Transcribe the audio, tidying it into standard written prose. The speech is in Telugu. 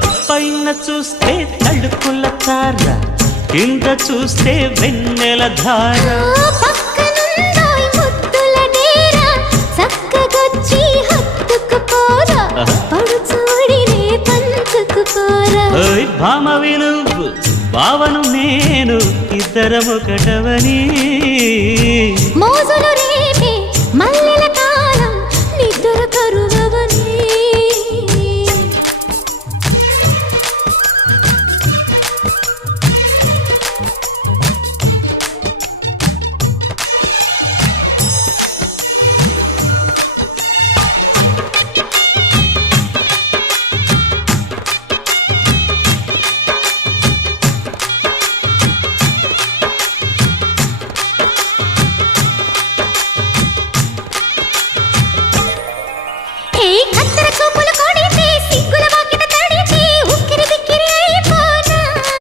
పైన చూస్తే తడుకుల తార, కింద చూస్తే వెన్నెల ధార. పక్కనుందోయ్ ముద్దుల డేరా, చక్కగొచ్చి హత్తుకుపోరా, పడుచూడినే పంచుకుపోరా. భామ విలువు భావను నేను, ఇద్దరమొకటవని మోజులు రేపే మల్లె